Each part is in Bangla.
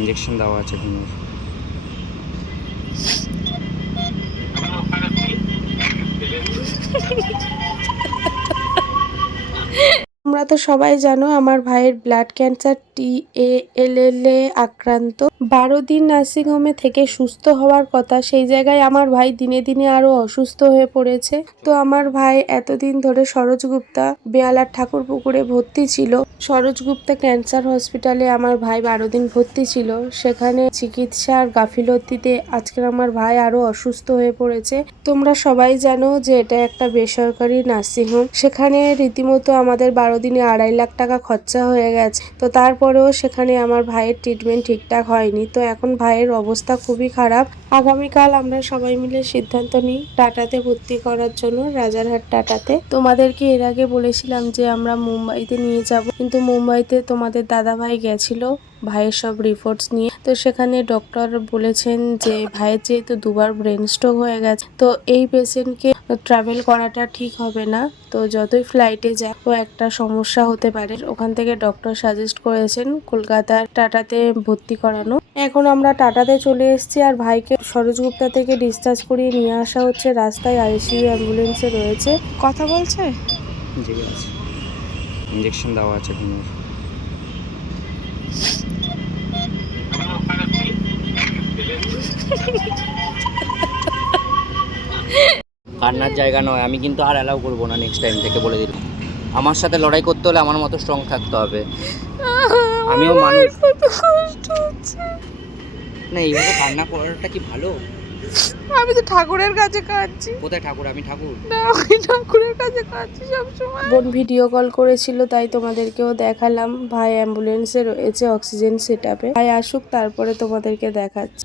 ইঞ্জেকশন দেওয়া আছে ঘুমের। তোমরা তো সবাই জানো আমার ভাইয়ের ব্লাড ক্যান্সার টি এ এল এল এ আক্রান্ত। বারো দিন নার্সিং হোমে থেকে সুস্থ হওয়ার কথা, সেই জায়গায় আমার ভাই দিনে দিনে আরও অসুস্থ হয়ে পড়েছে। তো আমার ভাই এতদিন ধরে সরোজ গুপ্তা বেয়ালার ঠাকুর পুকুরে ভর্তি ছিল। সরোজ গুপ্তা ক্যান্সার হসপিটালে আমার ভাই বারো দিন ভর্তি ছিল। সেখানে চিকিৎসার গাফিলতিতে আজকে আমার ভাই আরও অসুস্থ হয়ে পড়েছে। তোমরা সবাই জানো যে এটা একটা বেসরকারি নার্সিংহোম। সেখানে রীতিমতো আমাদের বারো দিনে আড়াই লাখ টাকা খরচা হয়ে গেছে। তো তারপরেও সেখানে আমার ভাইয়ের ট্রিটমেন্ট ঠিকঠাক হয়নি। তো এখন ভাইয়ের অবস্থা খুবই খারাপ। আগামীকাল আমরা সবাই মিলে সিদ্ধান্ত নিই টাটাতে ভর্তি করার জন্য, রাজারহাট টাটাতে। তোমাদেরকে এর আগে বলেছিলাম যে আমরা মুম্বাইতে নিয়ে যাব, কিন্তু মুম্বাইতে তোমাদের দাদা ভাই গেছিল। ভাইয়ের সব রিপোর্টস নিয়ে। তো সেখানে ডক্টর বলেছেন যে, ভাইয়ের যেহেতু দুবার ব্রেন স্ট্রোক হয়ে গেছে, তো এই পেশেন্টকে ট্রাভেল করাটা ঠিক হবে না। তো যতই ফ্লাইটে যাক একটা সমস্যা হতে পারে। ওখান থেকে ডক্টর সাজেস্ট করেছেন কলকাতার টাটাতে ভর্তি করানো। এখন আমরা টাটাতে চলে এসেছি আর ভাইকে সরোজগুপ্তা থেকে ডিসচার্জ করিয়ে নিয়ে আসা হচ্ছে। রাস্তায় আইসিইউ অ্যাম্বুলেন্সে রয়েছে। কথা বলছে? ইঞ্জেকশন দেওয়া আছে কান্নার জায়গা নয় আমি কিন্তু আর অ্যালাউ করব না নেক্সট টাইম থেকে বলে দিলাম আমার সাথে লড়াই করতে হলে আমার মতো স্ট্রং থাকতে হবে। আমিও মানুষ। কত কষ্ট হচ্ছে। না এইভাবে কান্না করাটা কি ভালো? আমি তো ঠাকুরের কাছে কাঁদছি। কোথায় ঠাকুর? আমি ঠাকুর। না আমি ঠাকুরের কাছে কাঁদছি সবসময়। বোন ভিডিও কল করেছিল তাই তোমাদেরকেও দেখালাম। ভাই অ্যাম্বুলেন্সে রয়েছে অক্সিজেন সেট ভাই আসুক তারপরে তোমাদেরকে দেখাচ্ছি।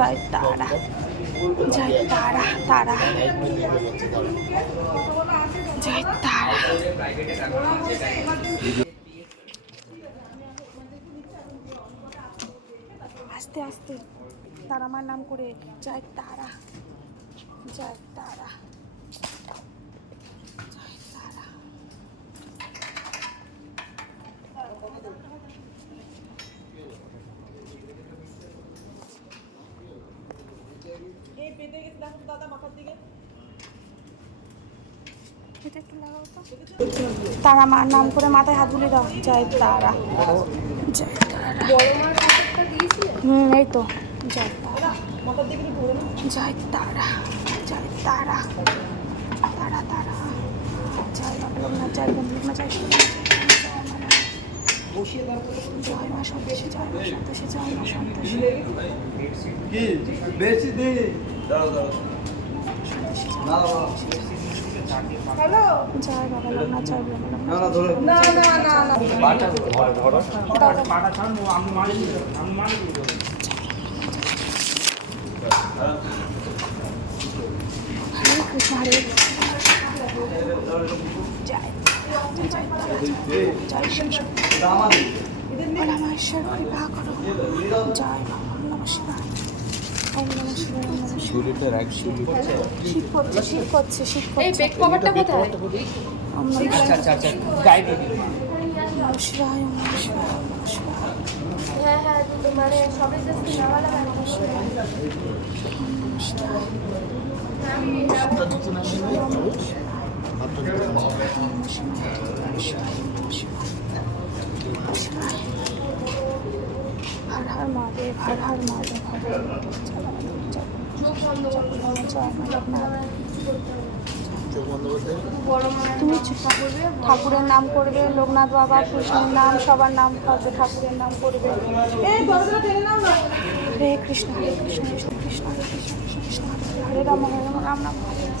জয় তারা জয় তারা তারা জয় তারা। আস্তে আস্তে, তারা আমার নাম করে জয় তারা জয় তারা জয় তারা। তারা মার নাম করে মাথায় হাত বুলিয়ে দাও। জয় তারা। জয় তারা। হুম এই তো। জয় তারা। জয় তারা। জয় তারা। তারা তারা। জয় বন্ধু জয় শিব জয় মা সন্তোষী জয় মা সন্তোষী জয় মা সন্তোষী জয় বাবা লোকনাথ জয় বাবা লোকনাথ জয়। হ্যাঁ হ্যাঁ মানে সবে জাস্ট নামালা নমঃ তুমি ঠাকুরের নাম করবে লোকনাথ বাবা কৃষ্ণের নাম সবার নাম করবে ঠাকুরের নাম করবে হরে কৃষ্ণ হরে কৃষ্ণ কৃষ্ণ কৃষ্ণ কৃষ্ণ কৃষ্ণ হরে রাম হরে রাম রাম রাম।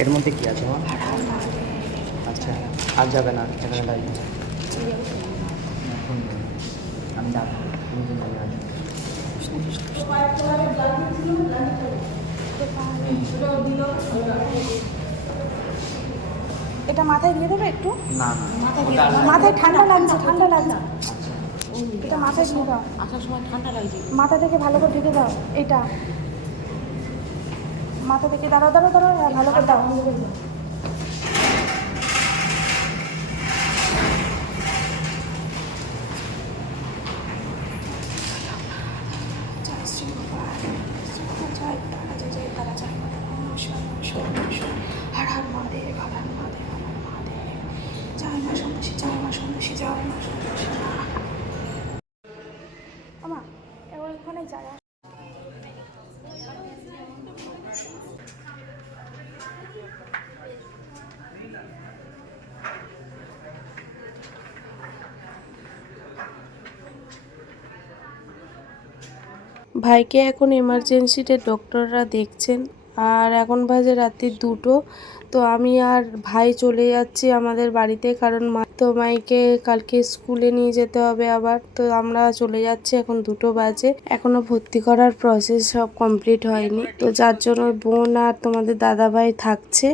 এর মধ্যে কি আছে আচ্ছা আর যাবে না এখানে দাঁড়িয়ে। আমি যাব। এটা মাথায় দিয়ে দেবে একটু? না মাথায় দিয়ে মাথায় ঠান্ডা লাগছে ঠান্ডা লাগছে। এটা মাথায় দিয়ে দাও। আসার সময় ঠান্ডা লাগছে মাথা থেকে ভালো করে ঢেকে দাও এটা। মাথা থেকে দাঁড়াও দাঁড়াও দাঁড়াও ভালো করে দাও জয় শ্রী গোপাল জয় তারা জয় জয় তারা জয় মাতা নমস্কার নমস্কার নমস্কার হর হর মহাদেব হর হর মহাদেব হর হর মহাদেব জয় মা সন্তোষী জয় মা সন্তোষী জয় মা সন্তোষী আমা ওইখানে যায় ভাইকে এখন এমার্জেন্সিতে ডক্টররা দেখছেন। আর এখন বাজে রাত্রি দুটো। তো আমি আর ভাই চলে যাচ্ছি আমাদের বাড়িতে, কারণ মা তো মাইকে কালকে স্কুলে নিয়ে যেতে হবে আবার। তো আমরা চলে যাচ্ছি, এখন দুটো বাজে। এখনও ভর্তি করার প্রসেস সব কমপ্লিট হয়নি। তো যার জন্য বোন আর তোমাদের দাদা ভাই থাকছে।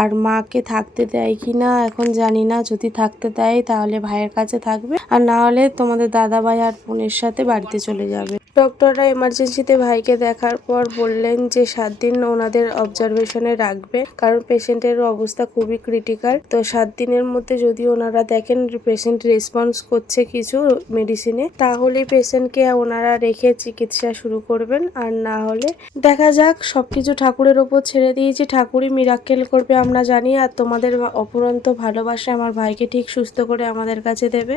আর মাকে থাকতে দেয় কি না এখন জানি না। যদি থাকতে দেয় তাহলে ভাইয়ের কাছে থাকবে। আর না হলে তোমাদের দাদা ভাই আর বোনের সাথে বাড়িতে চলে যাবে। ডক্টররা এমার্জেন্সিতে ভাইকে দেখার পর বললেন যে সাত দিন ওনাদের অবজারভেশনে রাখবে। কারণ পেশেন্টের অবস্থা খুবই ক্রিটিক্যাল তো সাত দিনের মধ্যে যদি ওনারা দেখেন পেশেন্ট রেসপন্স করছে কিছু মেডিসিনে তাহলে পেশেন্টকে ওনারা রেখে চিকিৎসা শুরু করবেন। আর না হলে দেখা যাক, সবকিছু ঠাকুরের ওপর ছেড়ে দিয়েছি। ঠাকুরই মিরাক্কেল করবে আমরা জানি। আর তোমাদের অপরন্ত ভালোবাসা আমার ভাইকে ঠিক সুস্থ করে আমাদের কাছে দেবে।